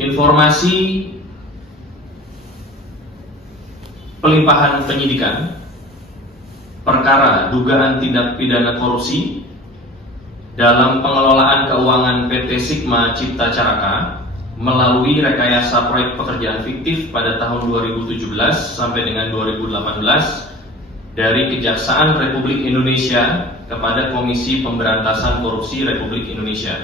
informasi pelimpahan penyidikan perkara dugaan tindak pidana korupsi dalam pengelolaan keuangan PT Sigma Cipta Caraka melalui rekayasa proyek pekerjaan fiktif pada tahun 2017 sampai dengan 2018 dari Kejaksaan Republik Indonesia kepada Komisi Pemberantasan Korupsi Republik Indonesia.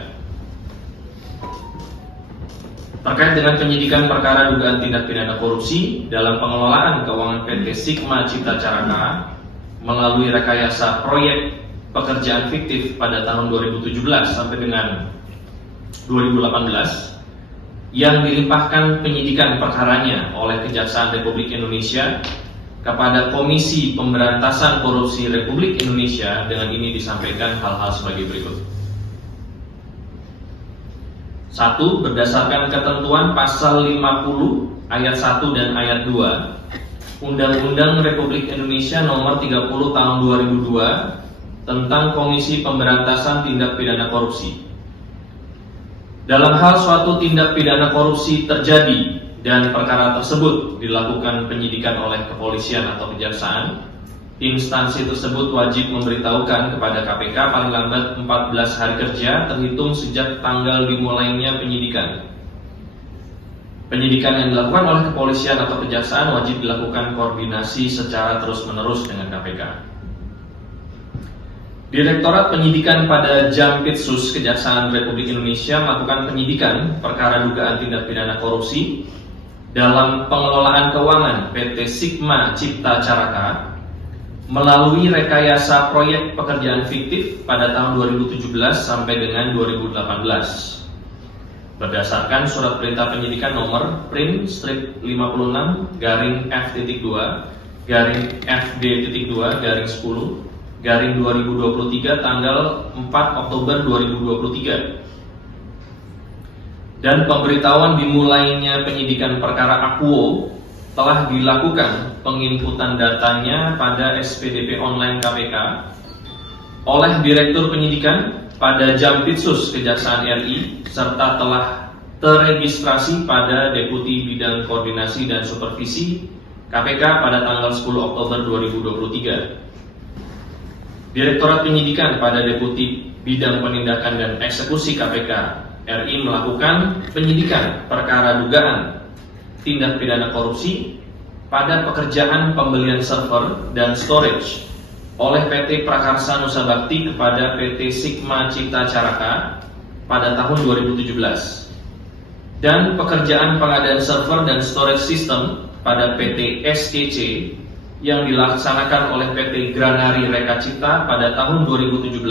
Terkait dengan penyidikan perkara dugaan tindak pidana korupsi dalam pengelolaan keuangan PT Sigma Cipta Caraka melalui rekayasa proyek pekerjaan fiktif pada tahun 2017 sampai dengan 2018 yang dilimpahkan penyidikan perkaranya oleh Kejaksaan Republik Indonesia kepada Komisi Pemberantasan Korupsi Republik Indonesia, dengan ini disampaikan hal-hal sebagai berikut. 1. Berdasarkan ketentuan pasal 50 ayat 1 dan ayat 2 Undang-Undang Republik Indonesia nomor 30 tahun 2002 tentang Komisi Pemberantasan Tindak Pidana Korupsi. Dalam hal suatu tindak pidana korupsi terjadi dan perkara tersebut dilakukan penyidikan oleh kepolisian atau kejaksaan, instansi tersebut wajib memberitahukan kepada KPK paling lambat 14 hari kerja terhitung sejak tanggal dimulainya penyidikan. Penyidikan yang dilakukan oleh kepolisian atau kejaksaan wajib dilakukan koordinasi secara terus-menerus dengan KPK. Direktorat Penyidikan pada Jampitsus Kejaksaan Republik Indonesia melakukan penyidikan perkara dugaan tindak pidana korupsi dalam pengelolaan keuangan PT Sigma Cipta Caraka melalui rekayasa proyek pekerjaan fiktif pada tahun 2017 sampai dengan 2018. Berdasarkan surat perintah penyidikan nomor Prim strip 56 garing F.2 garing FD.2 garing 10 garing 2023 tanggal 4 Oktober 2023, dan pemberitahuan dimulainya penyidikan perkara akuo telah dilakukan penginputan datanya pada SPDP online KPK oleh Direktur Penyidikan pada Jampitsus Kejaksaan RI serta telah terregistrasi pada Deputi Bidang Koordinasi dan Supervisi KPK pada tanggal 10 Oktober 2023. Direktorat Penyidikan pada Deputi Bidang Penindakan dan Eksekusi KPK RI melakukan penyidikan perkara dugaan tindak pidana korupsi pada pekerjaan pembelian server dan storage oleh PT Prakarsa Nusa Bakti kepada PT Sigma Cipta Caraka pada tahun 2017, dan pekerjaan pengadaan server dan storage system pada PT SKC yang dilaksanakan oleh PT Granari Reka Cipta pada tahun 2017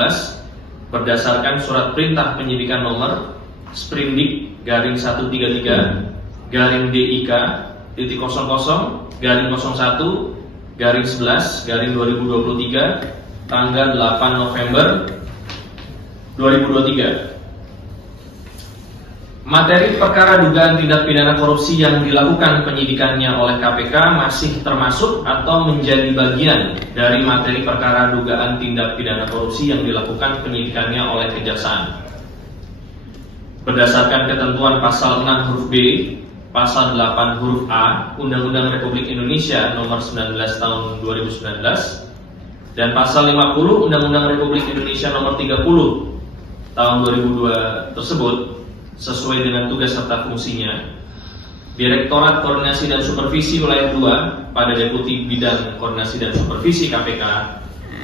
berdasarkan surat perintah penyidikan nomor Sprindik garing 133 garing DIK titik 00 garing 01 garing 11 garing 2023 tanggal 8 November 2023. Materi perkara dugaan tindak pidana korupsi yang dilakukan penyidikannya oleh KPK masih termasuk atau menjadi bagian dari materi perkara dugaan tindak pidana korupsi yang dilakukan penyidikannya oleh kejaksaan. Berdasarkan ketentuan pasal 6 huruf B, pasal 8 huruf A, Undang-Undang Republik Indonesia nomor 19 tahun 2019, dan pasal 50 Undang-Undang Republik Indonesia nomor 30 tahun 2002 tersebut, sesuai dengan tugas serta fungsinya, Direktorat Koordinasi dan Supervisi Wilayah 2 pada Deputi Bidang Koordinasi dan Supervisi KPK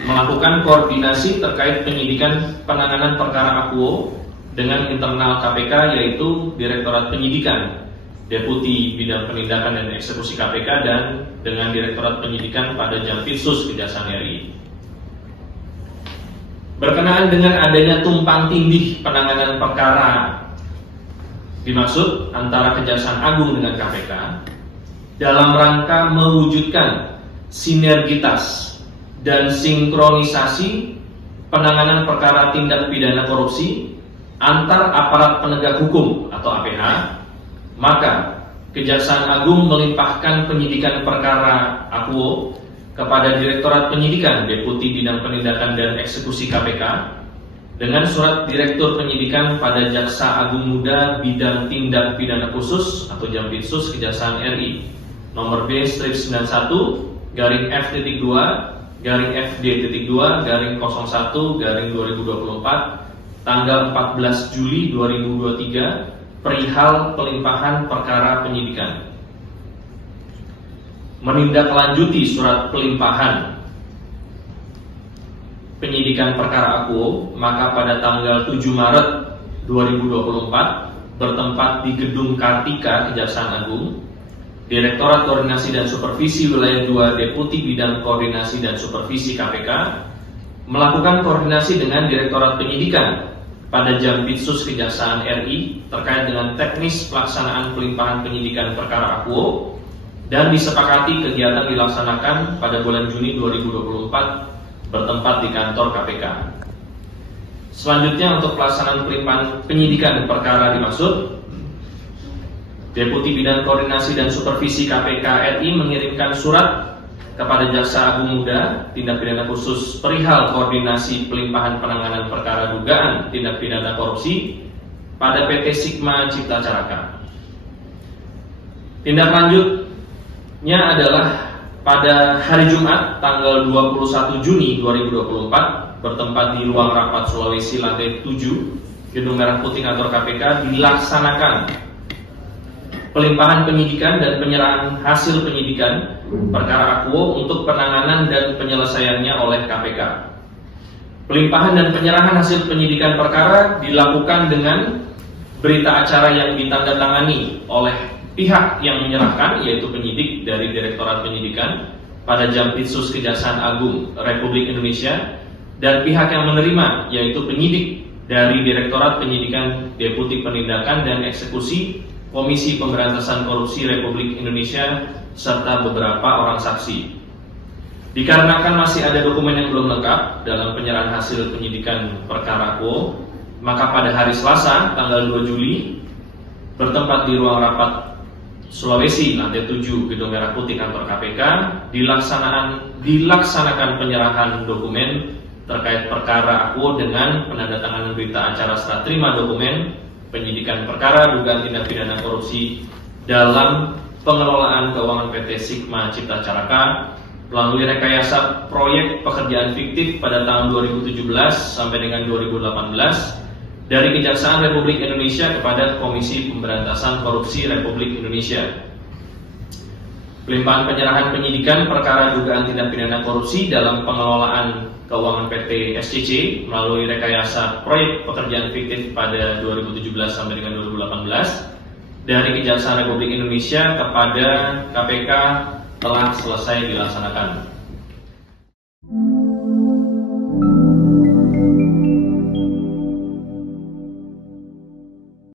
melakukan koordinasi terkait penyidikan penanganan perkara akuo dengan internal KPK, yaitu Direktorat Penyidikan, Deputi Bidang Penindakan dan Eksekusi KPK, dan dengan Direktorat Penyidikan pada Jampitsus Kejaksaan RI. Berkenaan dengan adanya tumpang tindih penanganan perkara dimaksud antara Kejaksaan Agung dengan KPK dalam rangka mewujudkan sinergitas dan sinkronisasi penanganan perkara tindak pidana korupsi antar aparat penegak hukum atau APH, maka Kejaksaan Agung melimpahkan penyidikan perkara akuo kepada Direktorat Penyidikan, Deputi Bidang Penindakan dan Eksekusi KPK, dengan surat Direktur Penyidikan pada Jaksa Agung Muda Bidang Tindak Pidana Khusus atau Jampitsus Kejaksaan RI nomor B/F-2/FD.2/01/2024 tanggal 14 Juli 2023 perihal pelimpahan perkara penyidikan. Menindaklanjuti surat pelimpahan penyidikan perkara akuo, maka pada tanggal 7 Maret 2024 bertempat di Gedung Kartika Kejaksaan Agung, Direktorat Koordinasi dan Supervisi Wilayah 2 Deputi Bidang Koordinasi dan Supervisi KPK melakukan koordinasi dengan Direktorat Penyidikan pada Jampitsus Kejaksaan RI terkait dengan teknis pelaksanaan pelimpahan penyidikan perkara akuo, dan disepakati kegiatan dilaksanakan pada bulan Juni 2024 bertempat di kantor KPK. Selanjutnya, untuk pelaksanaan pelimpahan penyidikan perkara dimaksud, Deputi Bidang Koordinasi dan Supervisi KPK RI mengirimkan surat kepada Jaksa Agung Muda Tindak Pidana Khusus perihal koordinasi pelimpahan penanganan perkara dugaan tindak pidana korupsi pada PT Sigma Cipta Caraka. Tindak lanjutnya adalah pada hari Jumat tanggal 21 Juni 2024 bertempat di ruang rapat Sulawesi lantai 7 Gedung Merah Putih kantor KPK dilaksanakan pelimpahan penyidikan dan penyerahan hasil penyidikan perkara akuo untuk penanganan dan penyelesaiannya oleh KPK. Pelimpahan dan penyerahan hasil penyidikan perkara dilakukan dengan berita acara yang ditandatangani oleh pihak yang menyerahkan, yaitu penyidik dari Direktorat Penyidikan pada Jampitsus Kejaksaan Agung Republik Indonesia, dan pihak yang menerima, yaitu penyidik dari Direktorat Penyidikan Deputi Penindakan dan Eksekusi Komisi Pemberantasan Korupsi Republik Indonesia serta beberapa orang saksi. Dikarenakan masih ada dokumen yang belum lengkap dalam penyerahan hasil penyidikan perkara akuo, maka pada hari Selasa tanggal 2 Juli bertempat di ruang rapat Sulawesi lantai 7 Gedung Merah Putih kantor KPK dilaksanakan penyerahan dokumen terkait perkara akuo dengan penandatanganan berita acara serah terima dokumen penyidikan perkara dugaan tindak pidana korupsi dalam pengelolaan keuangan PT Sigma Cipta Caraka melalui rekayasa proyek pekerjaan fiktif pada tahun 2017 sampai dengan 2018 dari Kejaksaan Republik Indonesia kepada Komisi Pemberantasan Korupsi Republik Indonesia. Pelimpahan penyerahan penyidikan perkara dugaan tindak pidana korupsi dalam pengelolaan keuangan PT SCC melalui rekayasa proyek pekerjaan fiktif pada 2017 sampai dengan 2018 dari Kejaksaan Republik Indonesia kepada KPK telah selesai dilaksanakan.